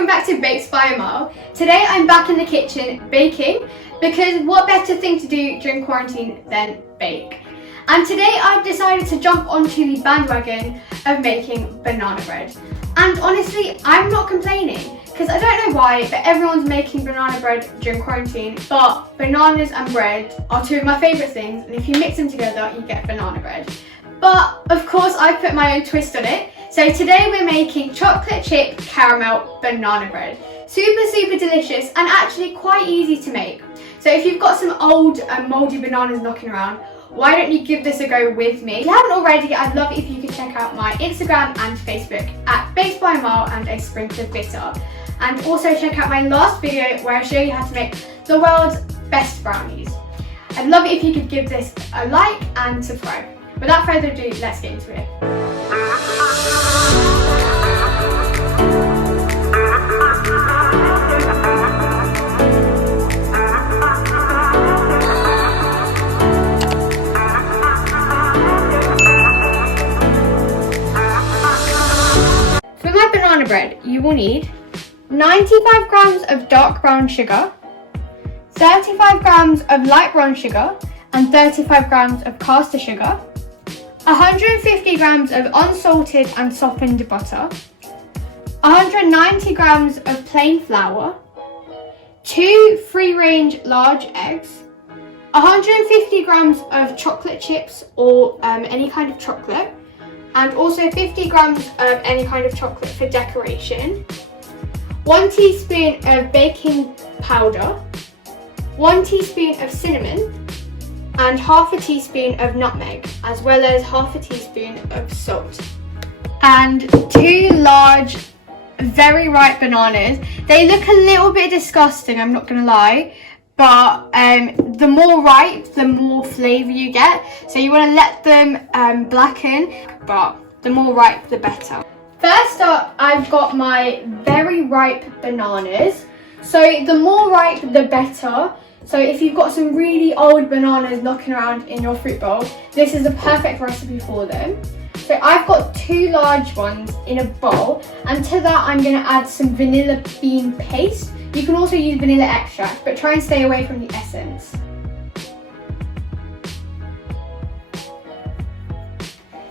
welcome back to Bakes by Amal. Today I'm back in the kitchen baking because what better thing to do during quarantine than bake? And today I've decided to jump onto the bandwagon of making banana bread. And honestly, I'm not complaining because I don't know why, but everyone's making banana bread during quarantine. But bananas and bread are two of my favourite things, and if you mix them together, you get banana bread. But of course, I've put my own twist on it. So today we're making chocolate chip caramel banana bread. Super delicious and actually quite easy to make. So if you've got some old mouldy bananas knocking around, why don't you give this a go with me? If you haven't already, I'd love it if you could check out my Instagram and Facebook at Bakes by Amal and a sprinkle of bitter. And also check out my last video where I show you how to make the world's best brownies. I'd love it if you could give this a like and subscribe. Without further ado, let's get into it. For my banana bread, you will need 95 grams of dark brown sugar, 35 grams of light brown sugar, and 35 grams of caster sugar, 150 grams of unsalted and softened butter, 190 grams of plain flour, 2 free-range large eggs, 150 grams of chocolate chips or any kind of chocolate, and also 50 grams of any kind of chocolate for decoration, 1 teaspoon of baking powder, 1 teaspoon of cinnamon, and half a teaspoon of nutmeg, as well as half a teaspoon of salt. And 2 large, very ripe bananas. They look a little bit disgusting, I'm not gonna lie, but the more ripe, the more flavour you get. So you wanna let them blacken, but the more ripe, the better. First up, I've got my very ripe bananas. So the more ripe, the better. So if you've got some really old bananas knocking around in your fruit bowl, this is a perfect recipe for them. So I've got 2 large ones in a bowl, and to that I'm going to add some vanilla bean paste. You can also use vanilla extract, but try and stay away from the essence.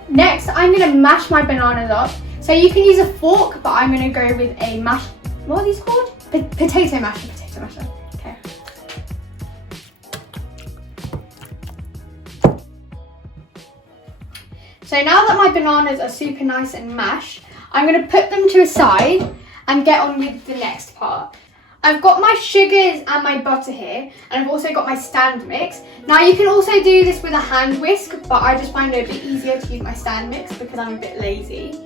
Next, I'm going to mash my bananas up. So you can use a fork, but I'm going to go with a what are these called? Potato masher. Okay. So now that my bananas are super nice and mashed, I'm going to put them to a side and get on with the next part. I've got my sugars and my butter here, and I've also got my stand mix. Now you can also do this with a hand whisk, but I just find it a bit easier to use my stand mix because I'm a bit lazy.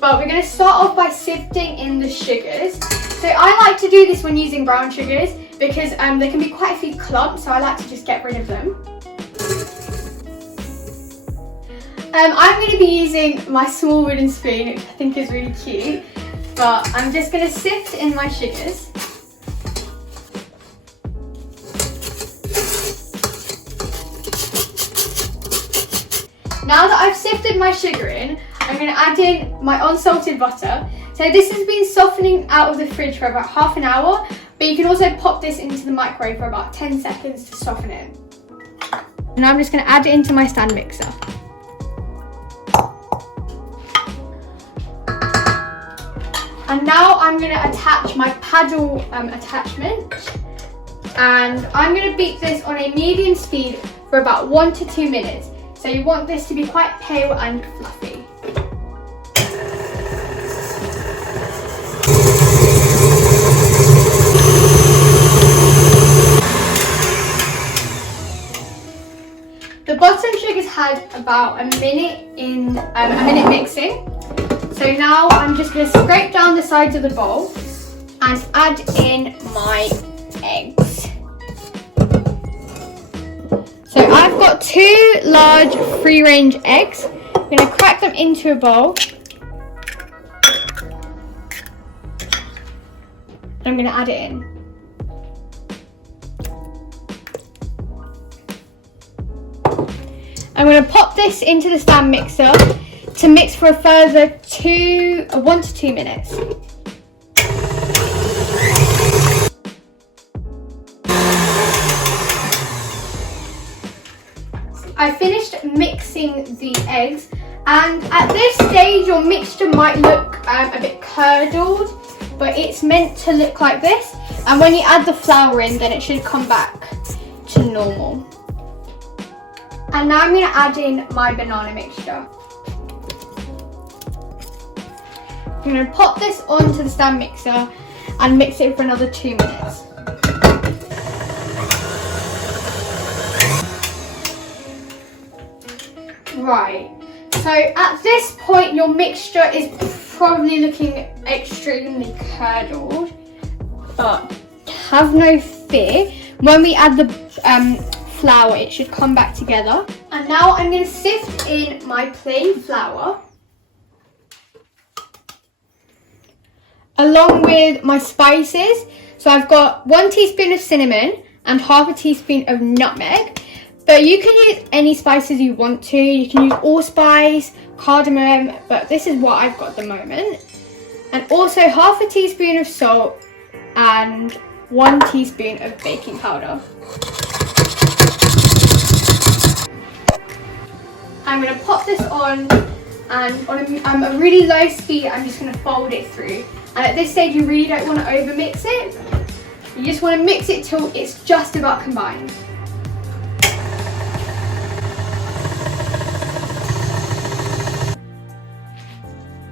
But we're going to start off by sifting in the sugars. So I like to do this when using brown sugars because there can be quite a few clumps, so I like to just get rid of them. I'm going to be using my small wooden spoon, which I think is really cute, but I'm just going to sift in my sugars. Now that I've sifted my sugar in, I'm going to add in my unsalted butter. So this has been softening out of the fridge for about half an hour, but you can also pop this into the microwave for about 10 seconds to soften it. And I'm just going to add it into my stand mixer. And now I'm going to attach my paddle attachment, and I'm going to beat this on a medium speed for about 1 to 2 minutes. So you want this to be quite pale and fluffy. The butter and sugar's had about a minute mixing. So now I'm just going to scrape down the sides of the bowl and add in my eggs. So I've got 2 large free-range eggs. I'm going to crack them into a bowl. And I'm going to add it in. I'm going to pop this into the stand mixer to mix for a further 1 to 2 minutes. I finished mixing the eggs, and at this stage your mixture might look a bit curdled, but it's meant to look like this. And when you add the flour in, then it should come back to normal. And now I'm going to add in my banana mixture. I'm going to pop this onto the stand mixer and mix it for another 2 minutes. Right, so at this point your mixture is probably looking extremely curdled, but have no fear. When we add the flour, it should come back together. And now I'm going to sift in my plain flour along with my spices. So I've got 1 teaspoon of cinnamon and half a teaspoon of nutmeg. But you can use any spices you want to. You can use allspice, cardamom, but this is what I've got at the moment. And also half a teaspoon of salt and 1 teaspoon of baking powder. I'm going to pop this on, and on a really low speed I'm just going to fold it through. And at this stage you really don't want to over mix it. You just want to mix it till it's just about combined.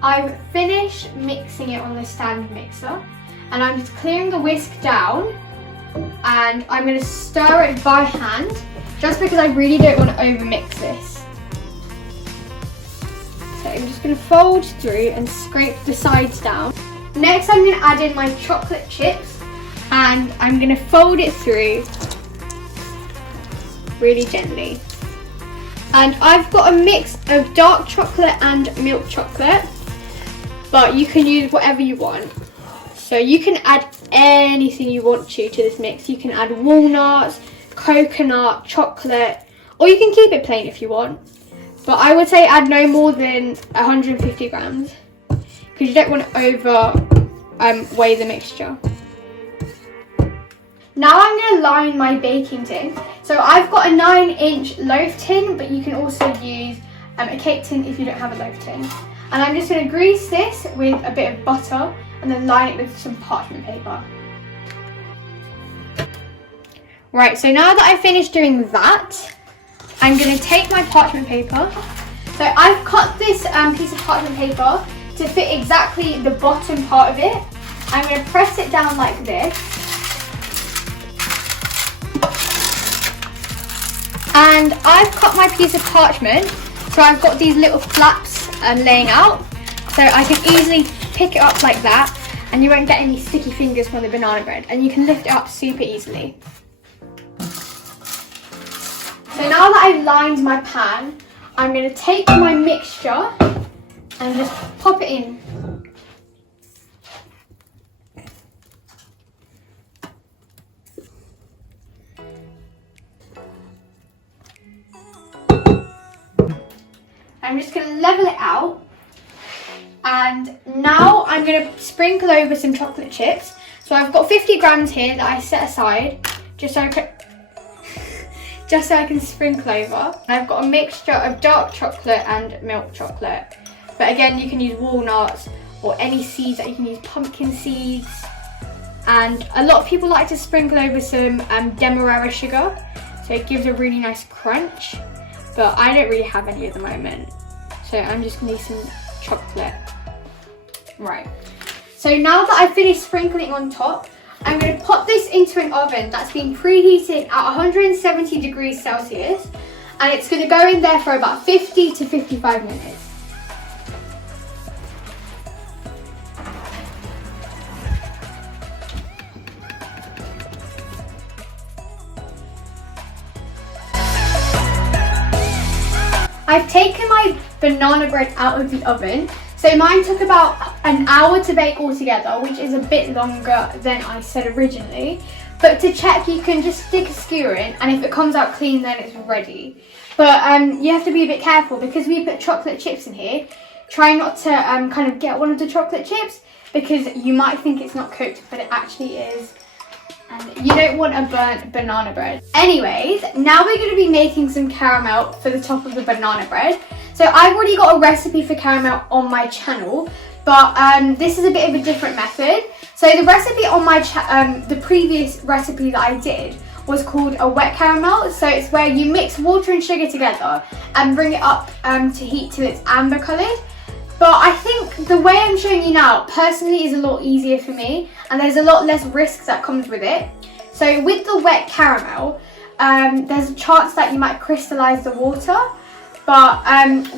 I've finished mixing it on the stand mixer, and I'm just clearing the whisk down, and I'm going to stir it by hand just because I really don't want to over mix this. So I'm just going to fold through and scrape the sides down. Next I'm going to add in my chocolate chips, and I'm going to fold it through really gently. And I've got a mix of dark chocolate and milk chocolate, but you can use whatever you want. So you can add anything you want to this mix. You can add walnuts, coconut, chocolate, or you can keep it plain if you want. But I would say add no more than 150 grams because you don't want to over weigh the mixture. Now I'm going to line my baking tin. So I've got a 9-inch loaf tin, but you can also use a cake tin if you don't have a loaf tin. And I'm just going to grease this with a bit of butter and then line it with some parchment paper. Right, so now that I've finished doing that, I'm going to take my parchment paper. So I've cut this piece of parchment paper to fit exactly the bottom part of it. I'm going to press it down like this. And I've cut my piece of parchment, so I've got these little flaps laying out, so I can easily pick it up like that, and you won't get any sticky fingers from the banana bread, and you can lift it up super easily. So now that I've lined my pan, I'm going to take my mixture and just pop it in. I'm just going to level it out, and now I'm going to sprinkle over some chocolate chips. So I've got 50 grams here that I set aside just so I can sprinkle over. I've got a mixture of dark chocolate and milk chocolate, but again you can use walnuts or any seeds. That you can use pumpkin seeds, and a lot of people like to sprinkle over some demerara sugar, so it gives a really nice crunch, but I don't really have any at the moment, so I'm just going to use some chocolate. Right, so now that I've finished sprinkling on top, I'm going to pop this into an oven that's been preheated at 170 degrees Celsius, and it's going to go in there for about 50 to 55 minutes. I've taken my banana bread out of the oven. So mine took about an hour to bake altogether, which is a bit longer than I said originally. But to check, you can just stick a skewer in, and if it comes out clean, then it's ready. But you have to be a bit careful because we put chocolate chips in here. Try not to kind of get one of the chocolate chips because you might think it's not cooked, but it actually is. And you don't want a burnt banana bread. Anyways, now we're going to be making some caramel for the top of the banana bread. So I've already got a recipe for caramel on my channel, but this is a bit of a different method. So the recipe on my the previous recipe that I did was called a wet caramel. So it's where you mix water and sugar together and bring it up to heat till it's amber coloured. But I think the way I'm showing you now personally is a lot easier for me, and there's a lot less risks that comes with it. So with the wet caramel, there's a chance that you might crystallise the water. But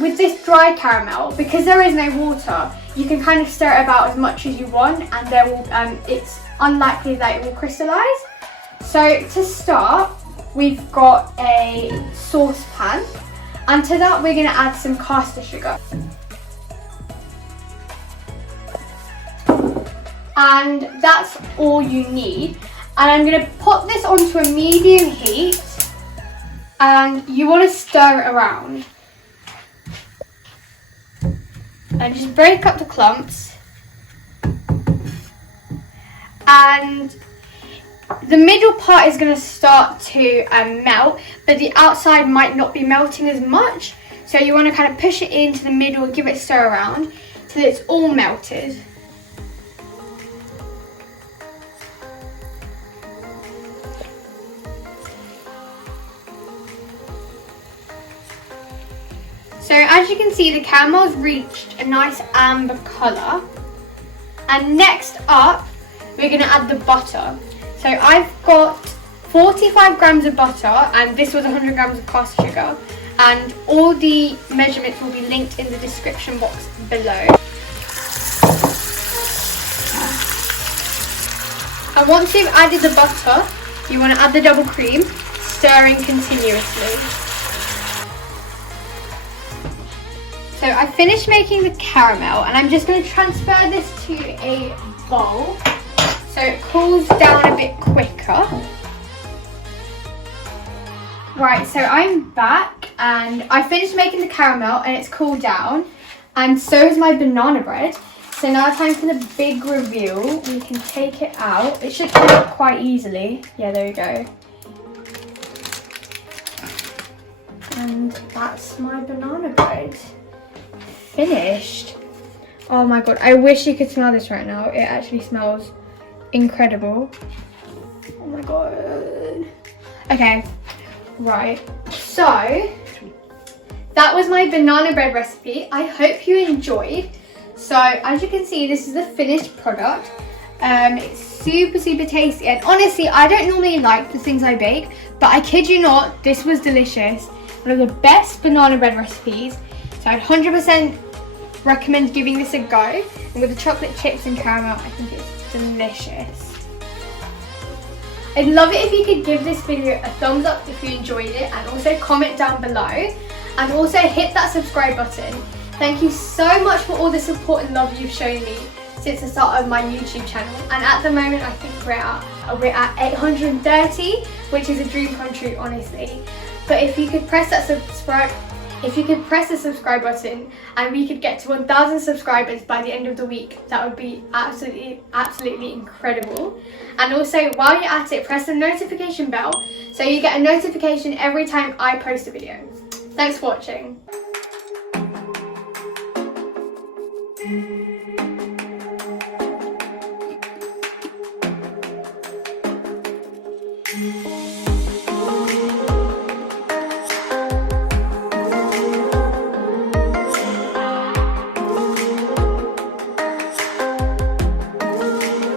with this dry caramel, because there is no water, you can kind of stir it about as much as you want, and there will it's unlikely that it will crystallise. So to start, we've got a saucepan, and to that we're going to add some caster sugar. And that's all you need. And I'm going to put this onto a medium heat, and you want to stir it around. And just break up the clumps. And the middle part is going to start to melt, but the outside might not be melting as much. So you want to kind of push it into the middle and give it a stir around so that it's all melted. So as you can see, the caramel's reached a nice amber colour. And next up, we're going to add the butter. So I've got 45 grams of butter, and this was 100 grams of caster sugar. And all the measurements will be linked in the description box below. And once you've added the butter, you want to add the double cream, stirring continuously. So I finished making the caramel, and I'm just going to transfer this to a bowl so it cools down a bit quicker. Right, so I'm back, and I finished making the caramel and it's cooled down, and so is my banana bread. So now time for the big reveal. We can take it out. It should come out quite easily. Yeah, there we go. And that's my banana bread. Finished. Oh my god, I wish you could smell this right now. It actually smells incredible. Oh my god. Okay, right. So that was my banana bread recipe. I hope you enjoyed. So as you can see, this is the finished product. It's super tasty, and honestly I don't normally like the things I bake, but I kid you not, this was delicious. One of the best banana bread recipes. So I'd 100% recommend giving this a go. And with the chocolate chips and caramel, I think it's delicious. I'd love it if you could give this video a thumbs up if you enjoyed it, and also comment down below, and also hit that subscribe button. Thank you so much for all the support and love you've shown me since the start of my YouTube channel. And at the moment, I think we're at 830, which is a dream come true, honestly. But if you could press that the subscribe button, and we could get to 1,000 subscribers by the end of the week, that would be absolutely incredible. And also, while you're at it, press the notification bell so you get a notification every time I post a video. Thanks for watching.